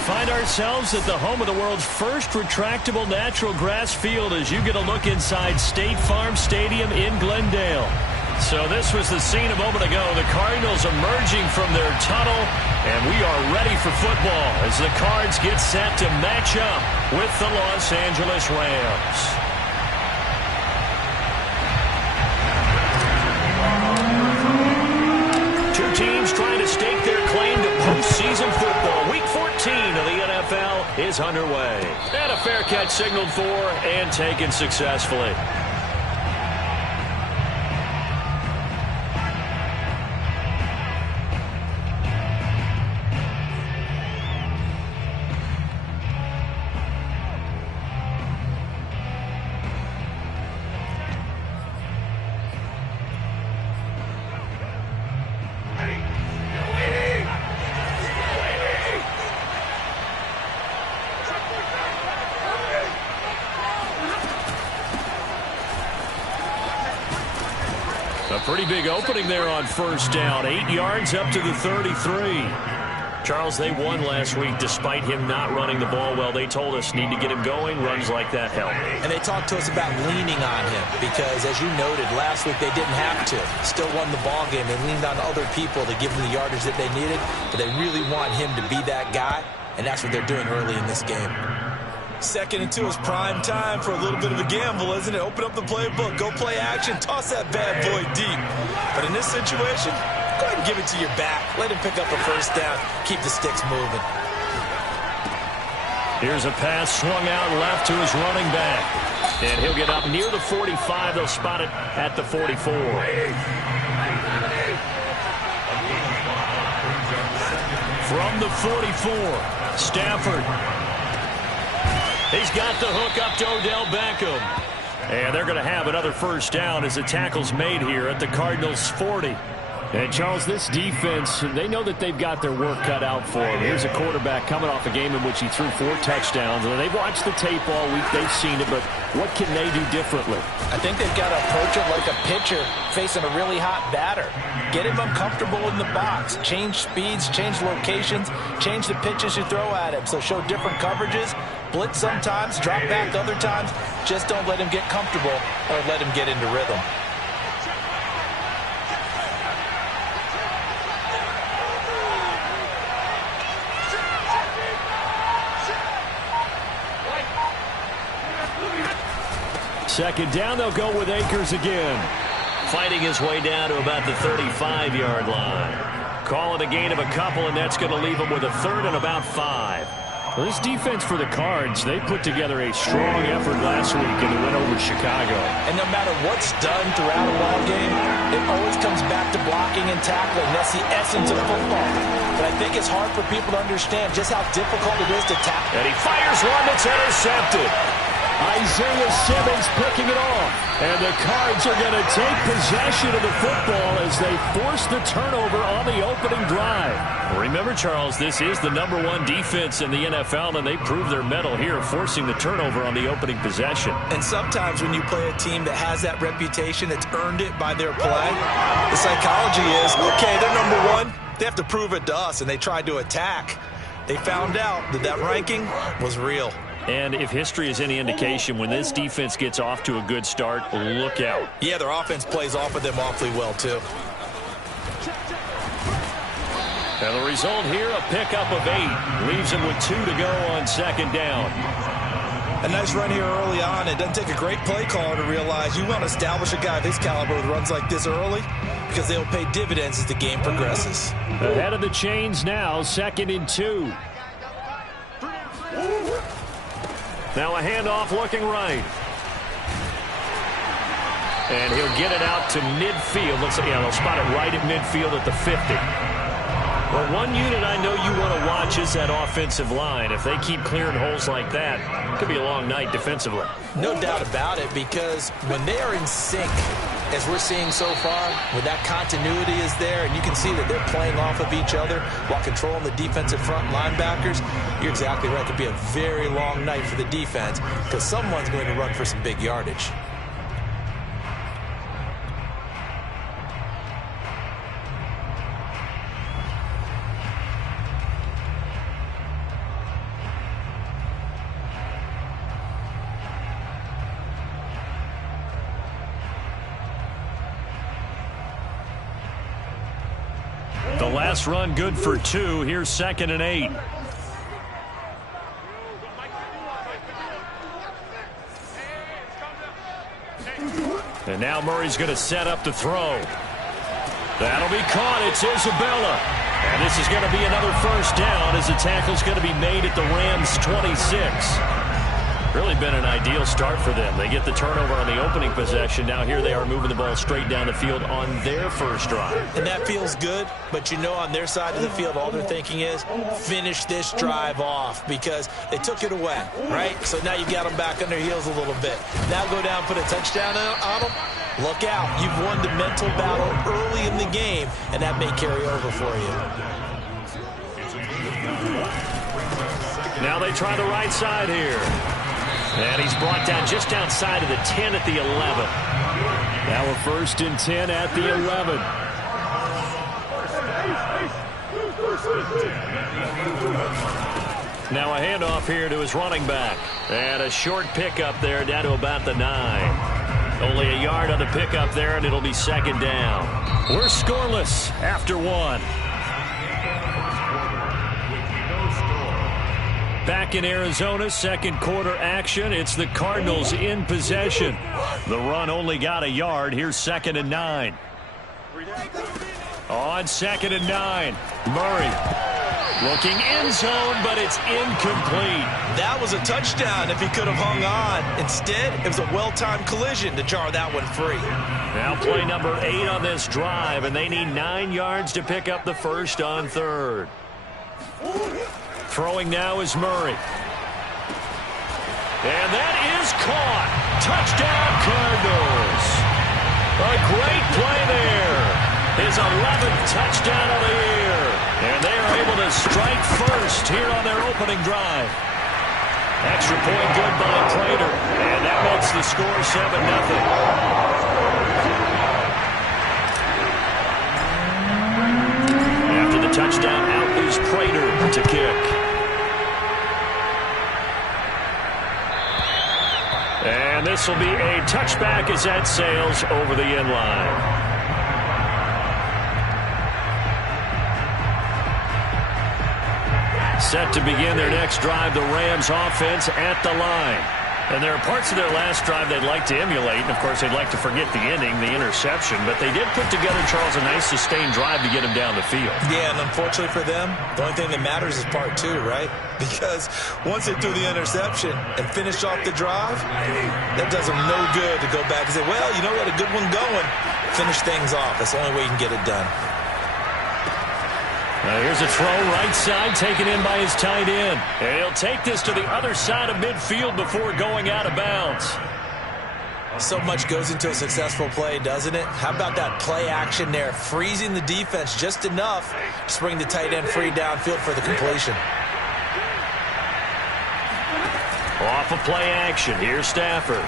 find ourselves at the home of the world's first retractable natural grass field as you get a look inside State Farm Stadium in Glendale. So this was the scene a moment ago. The Cardinals emerging from their tunnel, and we are ready for football as the Cards get set to match up with the Los Angeles Rams. Two teams trying to stake their claim to postseason football. Week 14 of the NFL is underway. And a fair catch signaled for and taken successfully. Pretty big opening there on first down. 8 yards up to the 33. Charles, they won last week despite him not running the ball well. They told us need to get him going. Runs like that help. And they talked to us about leaning on him because, as you noted, last week they didn't have to. Still won the ball game. They leaned on other people to give them the yardage that they needed. But they really want him to be that guy, and that's what they're doing early in this game. 2nd and 2 is prime time for a little bit of a gamble, isn't it? Open up the playbook, go play action, toss that bad boy deep. But in this situation, go ahead and give it to your back. Let him pick up a first down. Keep the sticks moving. Here's a pass swung out left to his running back. And he'll get up near the 45. They'll spot it at the 44. From the 44, Stafford. He's got the hook up to Odell Beckham. And they're going to have another first down as the tackle's made here at the Cardinals' 40. And, Charles, this defense, they know that they've got their work cut out for them. Here's a quarterback coming off a game in which he threw 4 touchdowns. And they've watched the tape all week. They've seen it, but what can they do differently? I think they've got to approach it like a pitcher facing a really hot batter. Get him uncomfortable in the box. Change speeds, change locations, change the pitches you throw at him. So show different coverages. Blitz sometimes, drop back other times. Just don't let him get comfortable or let him get into rhythm. Second down, they'll go with Akers again. Fighting his way down to about the 35-yard line. Call it a gain of a couple, and that's going to leave him with a 3rd and about 5. Well, this defense for the Cards, they put together a strong effort last week in the win over Chicago. And no matter what's done throughout a ball game, it always comes back to blocking and tackling. That's the essence of football. But I think it's hard for people to understand just how difficult it is to tackle. And he fires one that's intercepted. Isaiah Simmons picking it off. And the Cards are going to take possession of the football as they force the turnover on the opening drive. Remember, Charles, this is the #1 defense in the NFL, and they prove their mettle here, forcing the turnover on the opening possession. And sometimes when you play a team that has that reputation, it's earned it by their play. The psychology is, okay, they're #1. They have to prove it to us, and they tried to attack. They found out that that ranking was real. And if history is any indication, when this defense gets off to a good start, look out. Yeah, their offense plays off of them awfully well, too. And the result here, a pickup of 8. Leaves him with 2 to go on second down. A nice run here early on. It doesn't take a great play caller to realize you want to establish a guy of his caliber with runs like this early because they'll pay dividends as the game progresses. Ahead of the chains now, 2nd and 2. Now a handoff looking right. And he'll get it out to midfield. Let's say, yeah, they'll spot it right at midfield at the 50. Well, one unit I know you want to watch is that offensive line. If they keep clearing holes like that, it could be a long night defensively. No doubt about it, because when they are in sync, as we're seeing so far, when that continuity is there, and you can see that they're playing off of each other while controlling the defensive front linebackers, you're exactly right. It could be a very long night for the defense because someone's going to run for some big yardage. last run good for 2. Here's 2nd and 8. And now Murray's going to set up the throw. That'll be caught. It's Isabella. And this is going to be another first down as the tackle's going to be made at the Rams' 26. Really been an ideal start for them. They get the turnover on the opening possession. Now here they are moving the ball straight down the field on their first drive. And that feels good, but you know on their side of the field, all they're thinking is finish this drive off because they took it away, right? So now you got them back on their heels a little bit. Now go down, put a touchdown on them. Look out. You've won the mental battle early in the game, and that may carry over for you. Now they try the right side here. And he's brought down just outside of the 10 at the 11. Now a 1st and 10 at the 11. Now a handoff here to his running back. And a short pickup there down to about the 9. Only a yard on the pickup there, and it'll be 2nd down. We're scoreless after 1. Back in Arizona, 2nd quarter action. It's the Cardinals in possession. The run only got a yard. Here's 2nd and 9. On 2nd and 9, Murray looking end zone, but it's incomplete. That was a touchdown if he could have hung on. Instead, it was a well-timed collision to jar that one free. Now play number 8 on this drive, and they need 9 yards to pick up the first on 3rd. Throwing now is Murray. And that is caught. Touchdown, Cardinals. A great play there. His 11th touchdown of the year. And they are able to strike first here on their opening drive. Extra point good by Prater. And that makes the score 7-0. After the touchdown, out is Prater to kick. And this will be a touchback as that sails over the end line. Set to begin their next drive, the Rams offense at the line. And there are parts of their last drive they'd like to emulate. And, of course, they'd like to forget the ending, the interception. But they did put together, Charles, a nice sustained drive to get him down the field. Yeah, and unfortunately for them, the only thing that matters is part 2, right? Because once they threw the interception and finished off the drive, that does them no good to go back and say, well, you know, we had a good one going. Finish things off. That's the only way you can get it done. Now here's a throw right side taken in by his tight end. And he'll take this to the other side of midfield before going out of bounds. So much goes into a successful play, doesn't it? How about that play action there? Freezing the defense just enough to bring the tight end free downfield for the completion. Off of play action. Here's Stafford.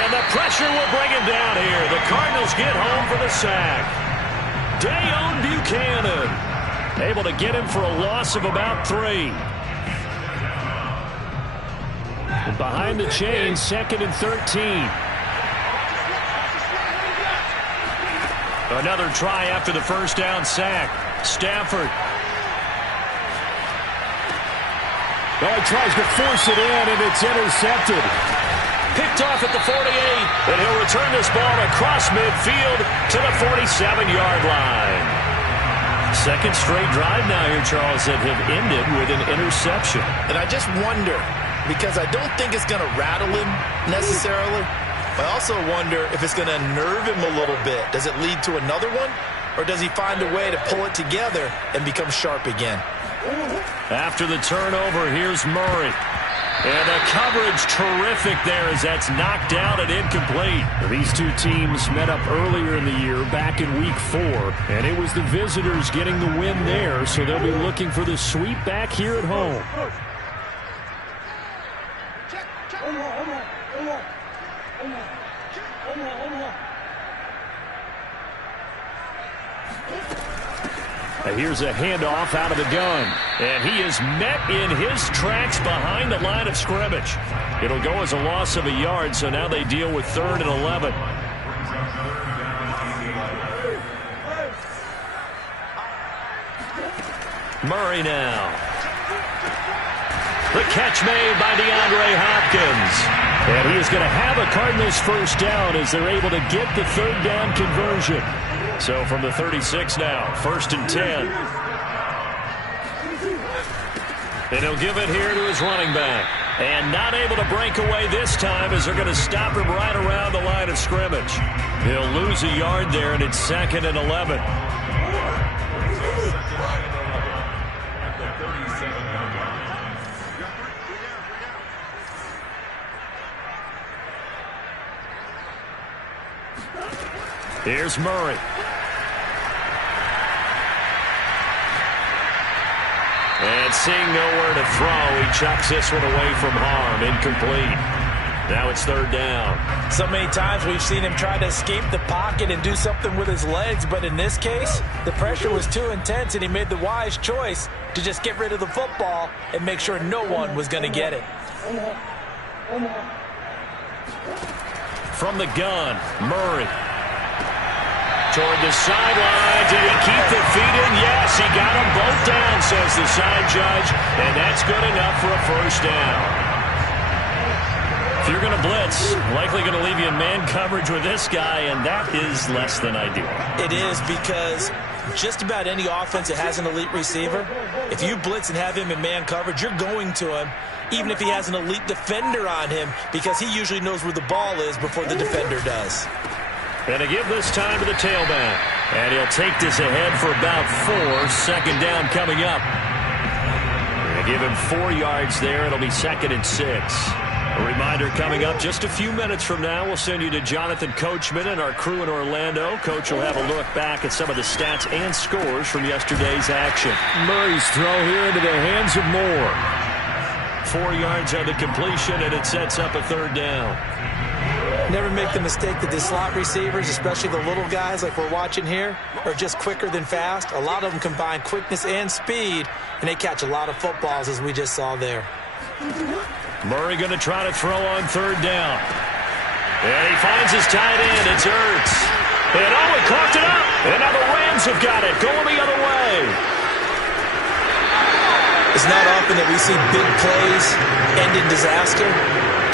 And the pressure will bring him down here. The Cardinals get home for the sack. Dayon Buchanan able to get him for a loss of about 3. And behind the chains, 2nd and 13. Another try after the first down sack. Stafford. Well, he tries to force it in, and it's intercepted. Picked off at the 48, and he'll return this ball across midfield to the 47-yard line. Second straight drive now here, Charles, that have ended with an interception. And I just wonder, because I don't think it's going to rattle him necessarily, but I also wonder if it's going to nerve him a little bit. Does it lead to another one, or does he find a way to pull it together and become sharp again? After the turnover, here's Murray. And the coverage terrific there as that's knocked down and incomplete. These two teams met up earlier in the year, back in Week 4, and it was the visitors getting the win there, so they'll be looking for the sweep back here at home. Here's a handoff out of the gun. And he is met in his tracks behind the line of scrimmage. It'll go as a loss of a yard, so now they deal with 3rd and 11. Murray now. The catch made by DeAndre Hopkins. And he is going to have a Cardinals first down as they're able to get the third down conversion. So from the 36 now, 1st and 10. And he'll give it here to his running back. And not able to break away this time as they're going to stop him right around the line of scrimmage. He'll lose a yard there, and it's 2nd and 11. Here's Murray. And seeing nowhere to throw, he chucks this one away from harm. Incomplete. Now it's 3rd down. So many times we've seen him try to escape the pocket and do something with his legs, but in this case, the pressure was too intense, and he made the wise choice to just get rid of the football and make sure no one was going to get it. From the gun, Murray. Toward the sideline. Did he keep the feet in? Yes, he got them both down, says the side judge, and that's good enough for a first down. If you're going to blitz, likely going to leave you in man coverage with this guy, and that is less than ideal. It is, because just about any offense that has an elite receiver, if you blitz and have him in man coverage, you're going to him, even if he has an elite defender on him, because he usually knows where the ball is before the defender does. And to give this time to the tailback. And he'll take this ahead for about 4. 2nd down coming up. And give him 4 yards there. It'll be 2nd and 6. A reminder coming up just a few minutes from now. We'll send you to Jonathan Coachman and our crew in Orlando. Coach will have a look back at some of the stats and scores from yesterday's action. Murray's throw here into the hands of Moore. 4 yards on the completion, and it sets up a 3rd down. Never make the mistake that the slot receivers, especially the little guys like we're watching here, are just quicker than fast. A lot of them combine quickness and speed, and they catch a lot of footballs, as we just saw there. Murray going to try to throw on 3rd down. And he finds his tight end. It's Ertz. And he caught it up. And now the Rams have got it. Going the other way. It's not often that we see big plays end in disaster.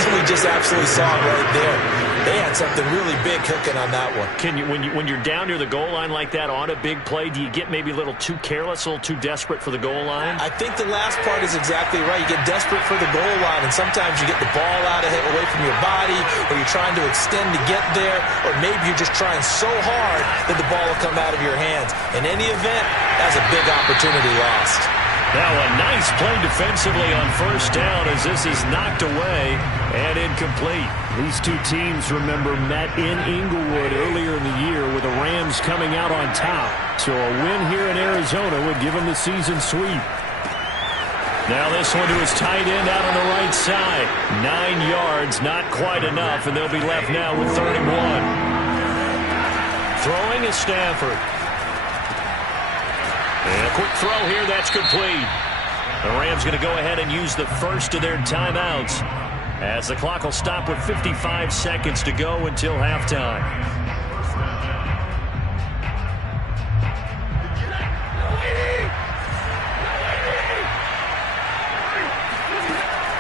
And we just absolutely saw it right there. They had something really big cooking on that one. Can you, when you're down near the goal line like that on a big play, do you get maybe a little too careless, a little too desperate for the goal line? I think the last part is exactly right. You get desperate for the goal line, and sometimes you get the ball out of it, away from your body, or you're trying to extend to get there, or maybe you're just trying so hard that the ball will come out of your hands. In any event, that's a big opportunity lost. Now a nice play defensively on 1st down as this is knocked away and incomplete. These two teams, remember, met in Inglewood earlier in the year with the Rams coming out on top. So a win here in Arizona would give them the season sweep. Now this one to his tight end out on the right side. 9 yards, not quite enough, and they'll be left now with 31. Throwing is Stafford. And a quick throw here, that's complete. The Rams going to go ahead and use the first of their timeouts as the clock will stop with 55 seconds to go until halftime.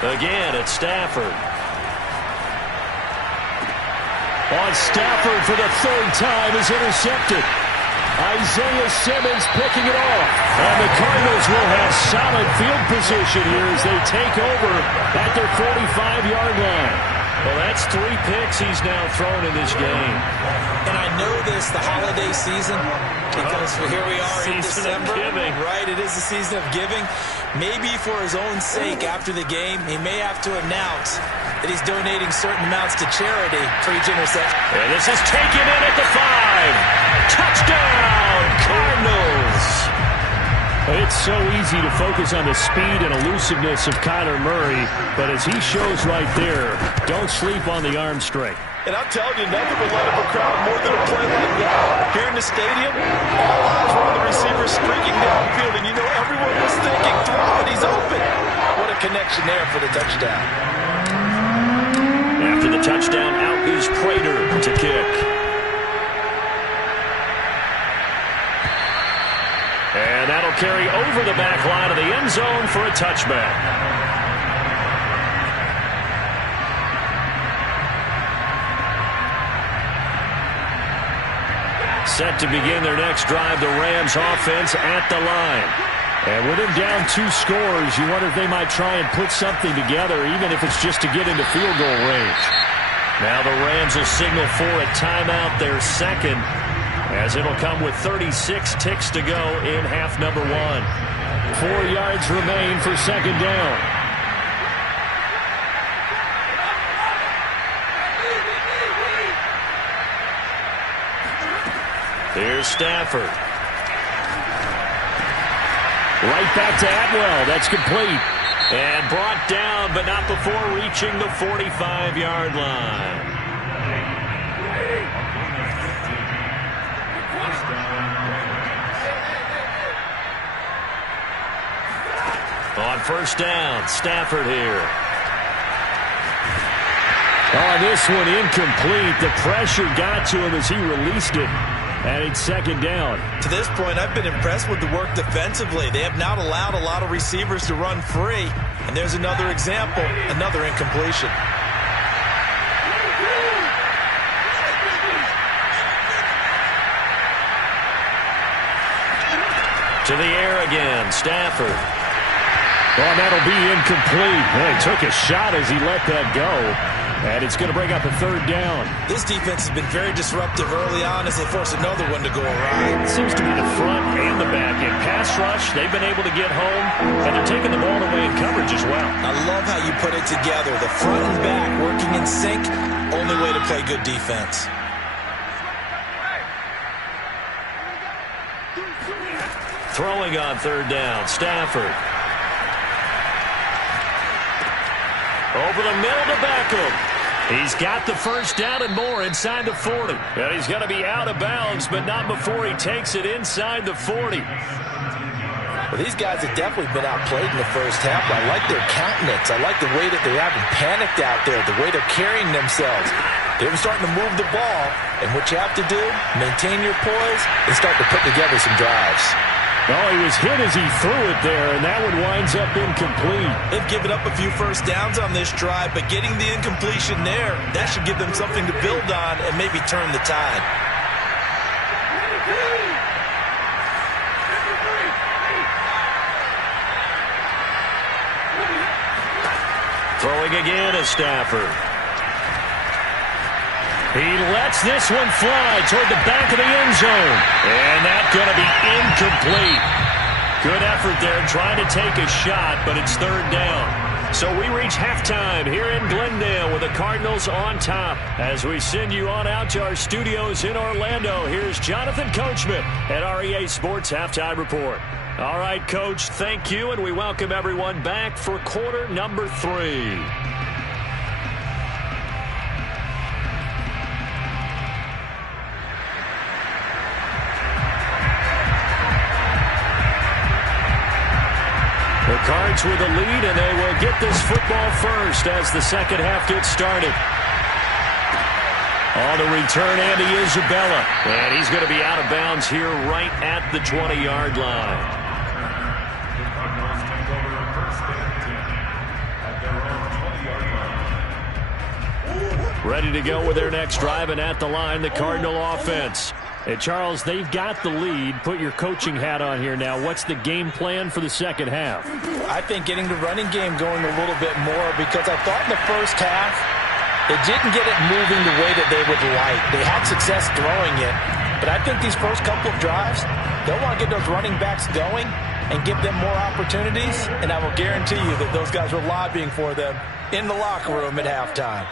Again, it's Stafford. On Stafford for the 3rd time is intercepted. Isaiah Simmons picking it off. And the Cardinals will have solid field position here as they take over at their 45-yard line. Well, that's 3 picks he's now thrown in this game. And I know this, the holiday season, because here we are in December. Right, it is the season of giving. Maybe for his own sake after the game, he may have to announce that he's donating certain amounts to charity for each interception. And this is taken in at the 5. Touchdown, Cardinals! It's so easy to focus on the speed and elusiveness of Kyler Murray, but as he shows right there, don't sleep on the arm strength. And I'm telling you, nothing will light up a crowd more than a play like that. Here in the stadium, all eyes were on the receiver streaking downfield, and you know everyone was thinking, throw it, he's open. What a connection there for the touchdown. After the touchdown, out is Prater to kick. And that'll carry over the back line of the end zone for a touchback. Set to begin their next drive, the Rams offense at the line. And with them down 2 scores, you wonder if they might try and put something together, even if it's just to get into field goal range. Now the Rams will signal for a timeout, their second, as it'll come with 36 ticks to go in half number 1. 4 yards remain for second down. Here's Stafford. Right back to Atwell. That's complete. And brought down, but not before reaching the 45-yard line. On first down, Stafford here. Oh, this one incomplete. The pressure got to him as he released it. And it's second down. To this point, I've been impressed with the work defensively. They have not allowed a lot of receivers to run free. And there's another example, another incompletion. To the air again, Stafford. Oh, that'll be incomplete. Well, he took a shot as he let that go. And it's going to bring up a third down. This defense has been very disruptive early on as they force another one to go awry. It seems to be the front and the back. In pass rush, they've been able to get home, and they're taking the ball away in coverage as well. I love how you put it together. The front and back working in sync, only way to play good defense. Throwing on third down, Stafford. Over the middle to Beckham. He's got the first down and more inside the 40. And he's going to be out of bounds, but not before he takes it inside the 40. Well, these guys have definitely been outplayed in the first half. I like their countenance. I like the way that they haven't panicked out there, the way they're carrying themselves. They're starting to move the ball, and what you have to do, maintain your poise and start to put together some drives. Oh, he was hit as he threw it there, and that one winds up incomplete. They've given up a few first downs on this drive, but getting the incompletion there, that should give them something to build on and maybe turn the tide. Throwing again is Stafford. He lets this one fly toward the back of the end zone. And that's going to be incomplete. Good effort there trying to take a shot, but it's third down. So we reach halftime here in Glendale with the Cardinals on top. As we send you on out to our studios in Orlando, here's Jonathan Coachman at REA Sports Halftime Report. All right, Coach, thank you, and we welcome everyone back for quarter number 3. The Cards with a lead, and they will get this football first as the second half gets started. On the return, Andy Isabella. And he's going to be out of bounds here right at the 20-yard line. Ready to go with their next drive, and at the line, the Cardinal offense. Hey, Charles, they've got the lead. Put your coaching hat on here now. What's the game plan for the second half? I think getting the running game going a little bit more, because I thought in the first half they didn't get it moving the way that they would like. They had success throwing it, but I think these first couple of drives, they'll want to get those running backs going and give them more opportunities, and I will guarantee you that those guys were lobbying for them in the locker room at halftime.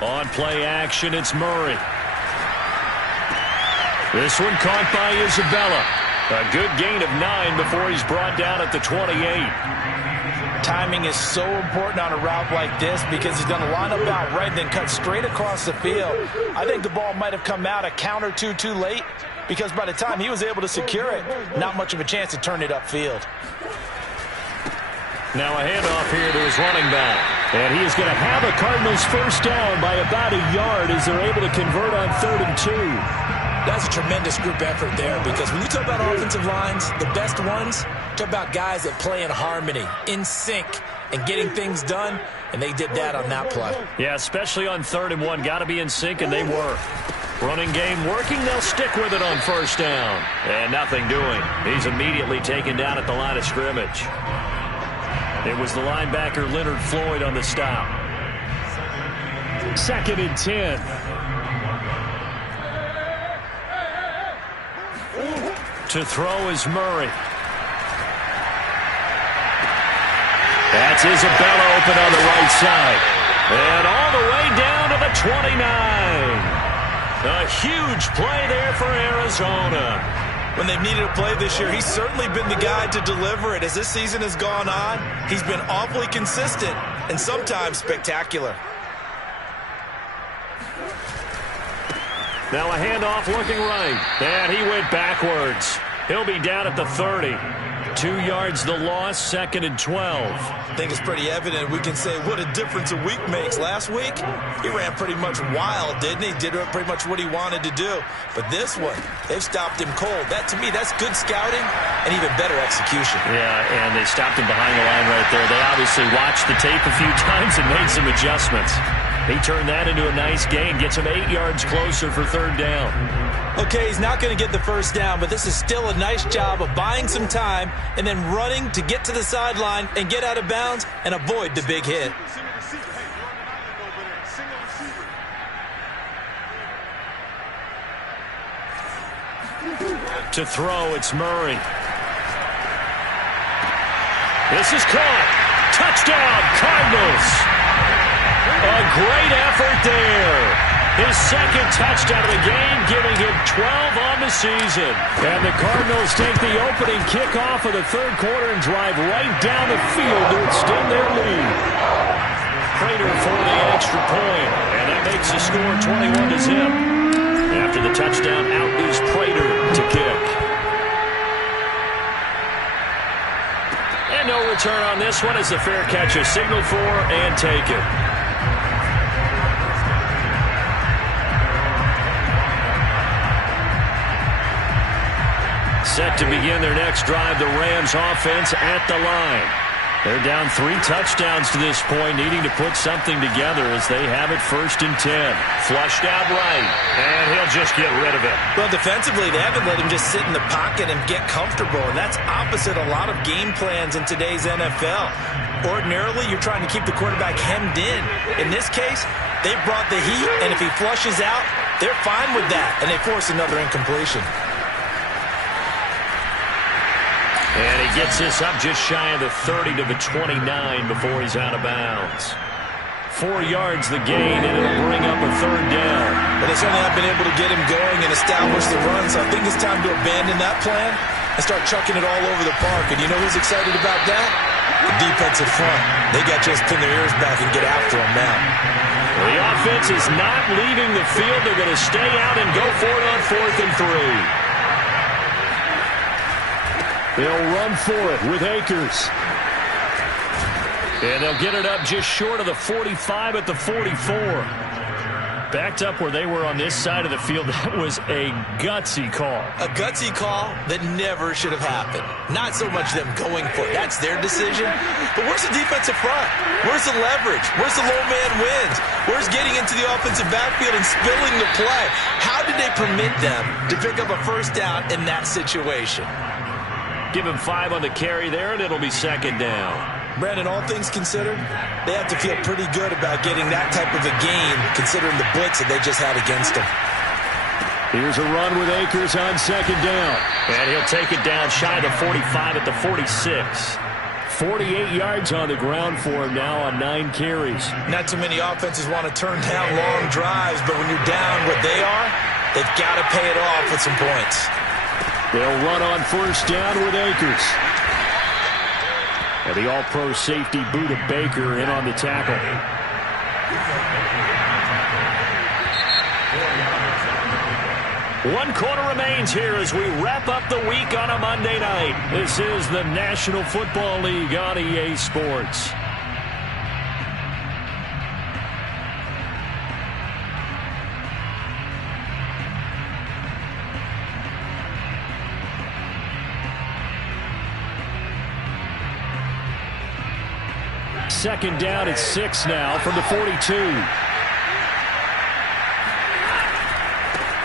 On play action, it's Murray. This one caught by Isabella. A good gain of 9 before he's brought down at the 28. Timing is so important on a route like this because he's going to line up out right and then cut straight across the field. I think the ball might have come out a count or two too late because by the time he was able to secure it, not much of a chance to turn it upfield. Now a handoff here to his running back. And he is going to have a Cardinals first down by about a yard as they're able to convert on 3rd and 2. That's a tremendous group effort there, because when you talk about offensive lines, the best ones, talk about guys that play in harmony, in sync, and getting things done, and they did that on that play. Yeah, especially on 3rd and 1. Got to be in sync, and they were. Running game working. They'll stick with it on 1st down. And nothing doing. He's immediately taken down at the line of scrimmage. It was the linebacker Leonard Floyd on the stop. 2nd and 10. To throw is Murray. That's Isabella open on the right side. And all the way down to the 29. A huge play there for Arizona. When they've needed a play this year, he's certainly been the guy to deliver it. As this season has gone on, he's been awfully consistent and sometimes spectacular. Now a handoff looking right. And he went backwards. He'll be down at the 30. 2 yards the loss, 2nd and 12. I think it's pretty evident. We can say what a difference a week makes. Last week, he ran pretty much wild, didn't he? Did pretty much what he wanted to do. But this one, they've stopped him cold. That, to me, that's good scouting and even better execution. Yeah, and they stopped him behind the line right there. They obviously watched the tape a few times and made some adjustments. He turned that into a nice gain, gets him 8 yards closer for 3rd down. Okay, he's not going to get the 1st down, but this is still a nice job of buying some time and then running to get to the sideline and get out of bounds and avoid the big hit. To throw, it's Murray. This is caught. Touchdown, Cardinals. A great effort there. His 2nd touchdown of the game, giving him 12 on the season. And the Cardinals take the opening kickoff of the 3rd quarter and drive right down the field to extend their lead. Prater for the extra point, and that makes the score 21-0. After the touchdown, out is Prater to kick. And no return on this one as the fair catch is signaled for and taken. Set to begin their next drive, the Rams offense at the line. They're down 3 touchdowns to this point, needing to put something together as they have it 1st and 10. Flushed out right, and he'll just get rid of it. Well, defensively, they haven't let him just sit in the pocket and get comfortable, and that's opposite a lot of game plans in today's NFL. Ordinarily, you're trying to keep the quarterback hemmed in. In this case, they brought the heat, and if he flushes out, they're fine with that, and they force another incompletion. And he gets this up just shy of the 30 to the 29 before he's out of bounds. 4 yards the gain, and it'll bring up a 3rd down. But they certainly have been able to get him going and establish the run, so I think it's time to abandon that plan and start chucking it all over the park. And you know who's excited about that? The defensive front. They got just pin their ears back and get after him now. The offense is not leaving the field. They're going to stay out and go for it on 4th and 3. They'll run for it with Akers. And they'll get it up just short of the 45 at the 44. Backed up where they were on this side of the field. That was a gutsy call. A gutsy call that never should have happened. Not so much them going for it. That's their decision. But where's the defensive front? Where's the leverage? Where's the low man wins? Where's getting into the offensive backfield and spilling the play? How did they permit them to pick up a 1st down in that situation? Give him 5 on the carry there, and it'll be 2nd down. Brandon, all things considered, they have to feel pretty good about getting that type of a gain, considering the blitz that they just had against them. Here's a run with Akers on 2nd down. And he'll take it down shy of the 45 at the 46. 48 yards on the ground for him now on 9 carries. Not too many offenses want to turn down long drives, but when you're down what they are, they've got to pay it off with some points. They'll run on 1st down with Akers. And the all-pro safety Budda Baker in on the tackle. One quarter remains here as we wrap up the week on a Monday night. This is the National Football League on EA Sports. second down at 6 now from the 42.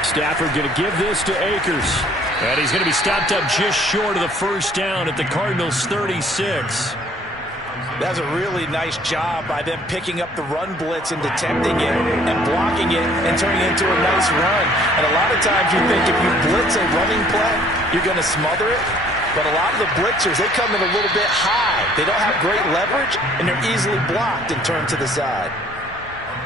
Stafford going to give this to Akers. And he's going to be stopped up just short of the first down at the Cardinals' 36. That's a really nice job by them picking up the run blitz and detecting it and blocking it and turning it into a nice run. And a lot of times you think if you blitz a running play, you're going to smother it. But a lot of the blitzers, they come in a little bit high. They don't have great leverage, and they're easily blocked and turned to the side.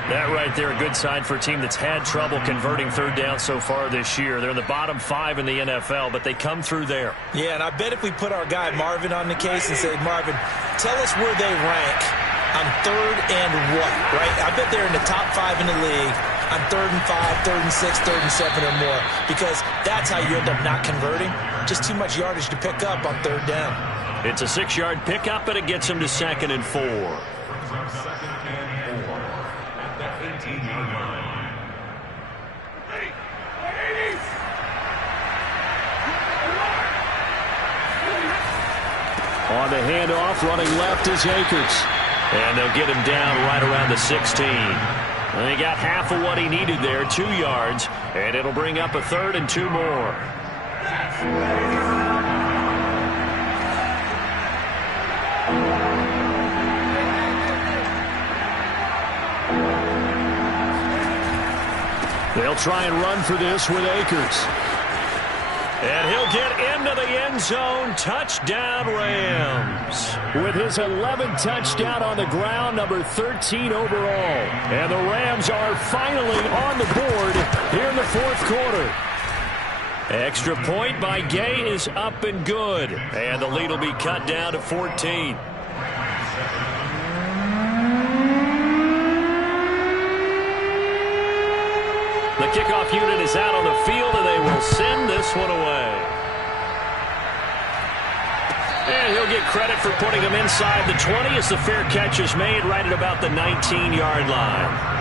That right there, a good sign for a team that's had trouble converting third down so far this year. They're in the bottom 5 in the NFL, but they come through there. Yeah, and I bet if we put our guy Marvin on the case and say, Marvin, tell us where they rank on third and what, right? I bet they're in the top 5 in the league on 3rd and 5, 3rd and 6, 3rd and 7 or more, because that's how you end up not converting. Just too much yardage to pick up on third down. It's a 6-yard pickup, and it gets them to 2nd and 4. On the handoff, running left is Akers. And they'll get him down right around the 16. And he got half of what he needed there, 2 yards, and it'll bring up a 3rd and 2 more. They'll try and run for this with Akers. And he'll get into the end zone. Touchdown, Rams. With his 11th touchdown on the ground, number 13 overall. And the Rams are finally on the board here in the 4th quarter. Extra point by Gay is up and good. And the lead will be cut down to 14. The kickoff unit is out on the field, and they will send this one away. And he'll get credit for putting him inside the 20 as the fair catch is made right at about the 19-yard line.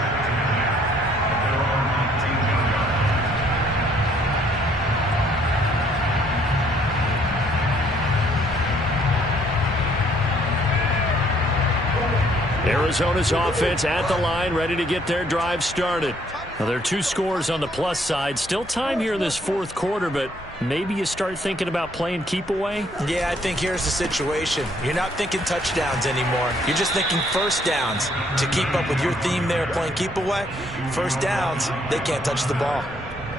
Arizona's offense at the line, ready to get their drive started. Now, there are 2 scores on the plus side. Still time here in this 4th quarter, but maybe you start thinking about playing keep away? Yeah, I think here's the situation. You're not thinking touchdowns anymore. You're just thinking first downs. To keep up with your theme there, playing keep away, first downs, they can't touch the ball.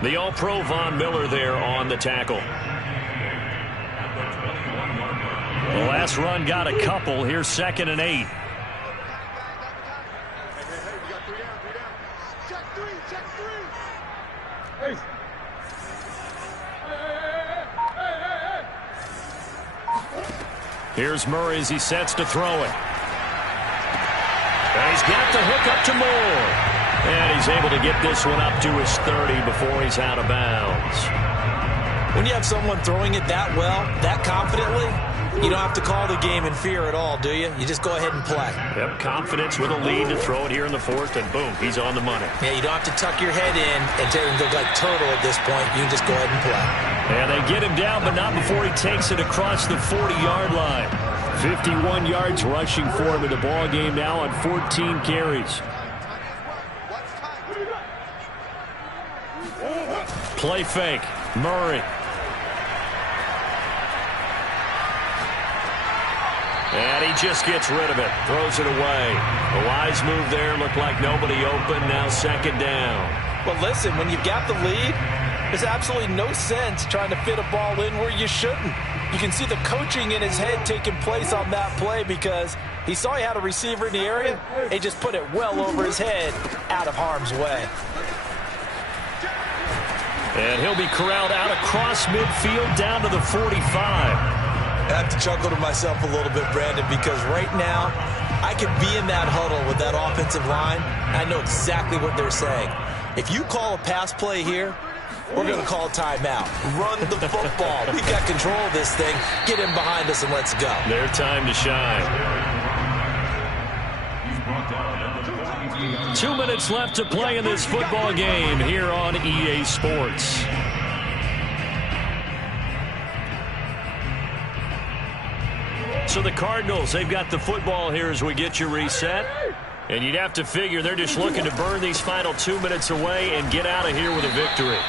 The All-Pro Von Miller there on the tackle. The last run got a couple. Here's 2nd and 8. Here's Murray as he sets to throw it. And he's got the hook up to Moore. And he's able to get this one up to his 30 before he's out of bounds. When you have someone throwing it that well, that confidently, you don't have to call the game in fear at all, do you? You just go ahead and play. Yep, confidence with a lead to throw it here in the 4th, and boom, he's on the money. Yeah, you don't have to tuck your head in and go like turtle at this point. You can just go ahead and play. And they get him down, but not before he takes it across the 40-yard line. 51 yards rushing for him in the ball game now on 14 carries. Play fake. Murray. And he just gets rid of it. Throws it away. A wise move there. Looked like nobody open. Now 2nd down. Well, listen, when you've got the lead, there's absolutely no sense trying to fit a ball in where you shouldn't. You can see the coaching in his head taking place on that play because he saw he had a receiver in the area. He just put it well over his head out of harm's way. And he'll be corralled out across midfield down to the 45. I have to chuckle to myself a little bit, Brandon, because right now I could be in that huddle with that offensive line. I know exactly what they're saying. If you call a pass play here, we're going to call a timeout. Run the football. We've got control of this thing. Get him behind us and let's go. Their time to shine. 2 minutes left to play in this football game here on EA Sports. So the Cardinals, they've got the football here as we get you reset. And you'd have to figure they're just looking to burn these final 2 minutes away and get out of here with a victory.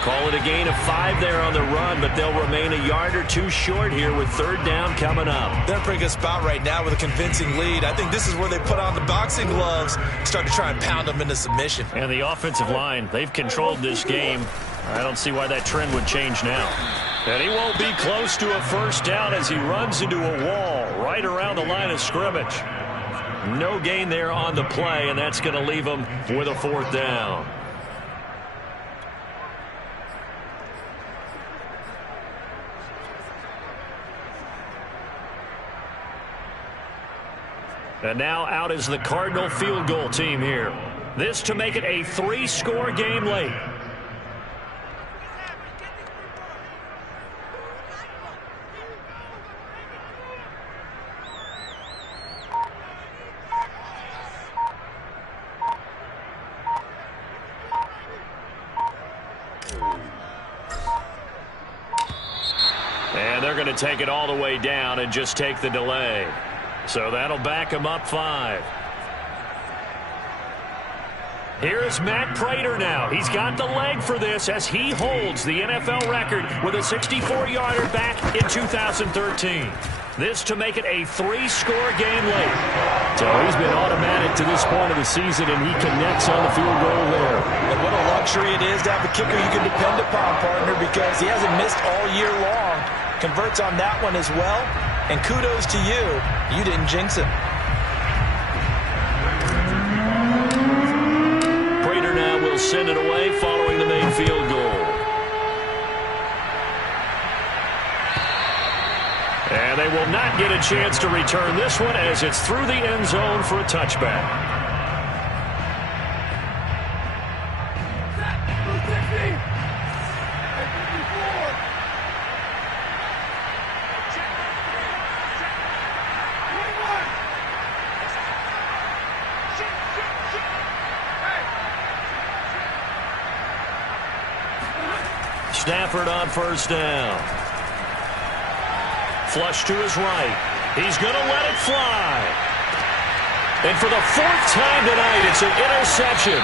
Call it a gain of 5 there on the run, but they'll remain a yard or two short here with third down coming up. They're in a pretty good spot right now with a convincing lead. I think this is where they put on the boxing gloves, start to try and pound them into submission. And the offensive line, they've controlled this game. I don't see why that trend would change now. And he won't be close to a first down as he runs into a wall right around the line of scrimmage. No gain there on the play, and that's going to leave him with a fourth down. And now out is the Cardinal field goal team here. This to make it a 3-score game late. And they're going to take it all the way down and just take the delay. So that'll back him up 5. Here's Matt Prater now. He's got the leg for this as he holds the NFL record with a 64-yarder back in 2013. This to make it a 3-score game late. So he's been automatic to this point of the season, and he connects on the field goal there. And what a luxury it is to have a kicker you can depend upon, partner, because he hasn't missed all year long. Converts on that one as well. And kudos to you. You didn't jinx it. Prater now will send it away following the main field goal. And they will not get a chance to return this one as it's through the end zone for a touchback. Stafford on first down. Flush to his right. He's going to let it fly. And for the 4th time tonight, it's an interception.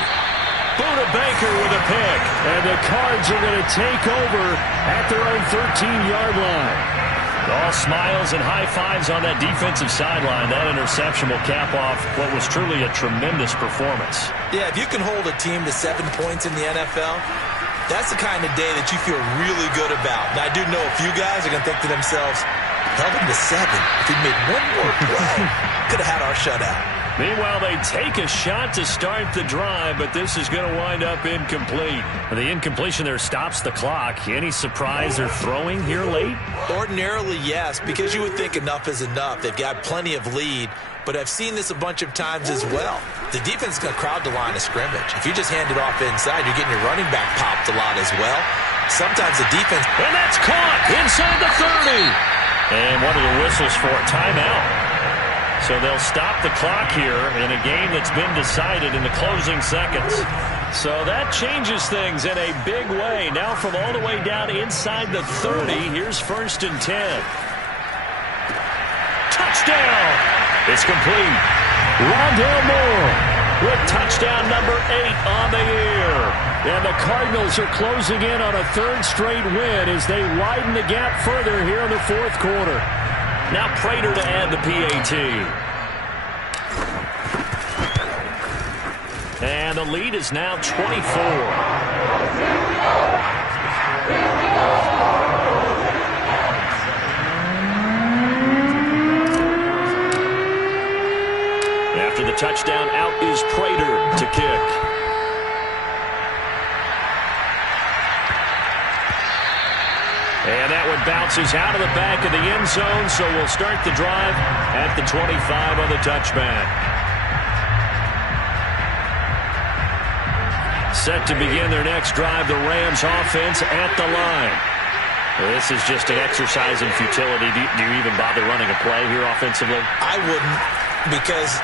Buda Baker with a pick. And the Cards are going to take over at their own 13-yard line. All smiles and high fives on that defensive sideline. That interception will cap off what was truly a tremendous performance. Yeah, if you can hold a team to 7 points in the NFL, that's the kind of day that you feel really good about. Now, I do know a few guys are going to think to themselves, held him to 7. If he'd made one more play, could have had our shutout. Meanwhile, they take a shot to start the drive, but this is going to wind up incomplete. The incompletion there stops the clock. Any surprise they're throwing here late? Ordinarily, yes, because you would think enough is enough. They've got plenty of lead, but I've seen this a bunch of times as well. The defense is going to crowd the line of scrimmage. If you just hand it off inside, you're getting your running back popped a lot as well. Sometimes the defense... And that's caught inside the 30. And one of the whistles for a timeout. So they'll stop the clock here in a game that's been decided in the closing seconds. So that changes things in a big way. Now from all the way down inside the 30, here's 1st and 10. Touchdown! It's complete. Rondale Moore with touchdown number 8 on the year. And the Cardinals are closing in on a 3rd straight win as they widen the gap further here in the 4th quarter. Now Prater to add the PAT. And the lead is now 24. After the touchdown, out is Prater to kick. And that one bounces out of the back of the end zone, so we'll start the drive at the 25 on the touchback. Set to begin their next drive, the Rams offense at the line. This is just an exercise in futility. Do you even bother running a play here offensively? I wouldn't, because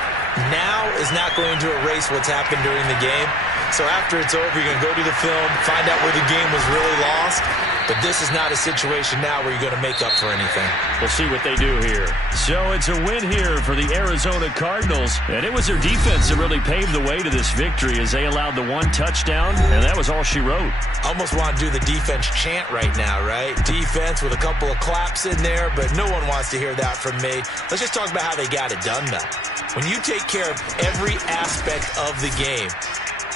now is not going to erase what's happened during the game. So after it's over, you're going to go to the film, find out where the game was really lost. But this is not a situation now where you're going to make up for anything. We'll see what they do here. So it's a win here for the Arizona Cardinals. And it was their defense that really paved the way to this victory as they allowed the one touchdown, and that was all she wrote. Almost want to do the defense chant right now, right? Defense with a couple of claps in there, but no one wants to hear that from me. Let's just talk about how they got it done, though. When you take care of every aspect of the game,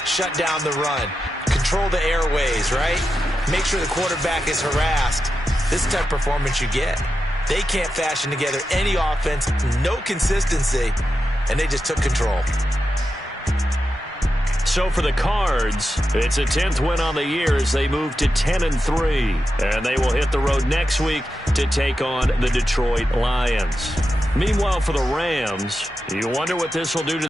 shut down the run, control the airways, right? Make sure the quarterback is harassed. This is the type of performance you get. They can't fashion together any offense, no consistency, and they just took control. So for the Cards, it's a 10th win on the year as they move to 10-3. And they will hit the road next week to take on the Detroit Lions. Meanwhile, for the Rams, you wonder what this will do to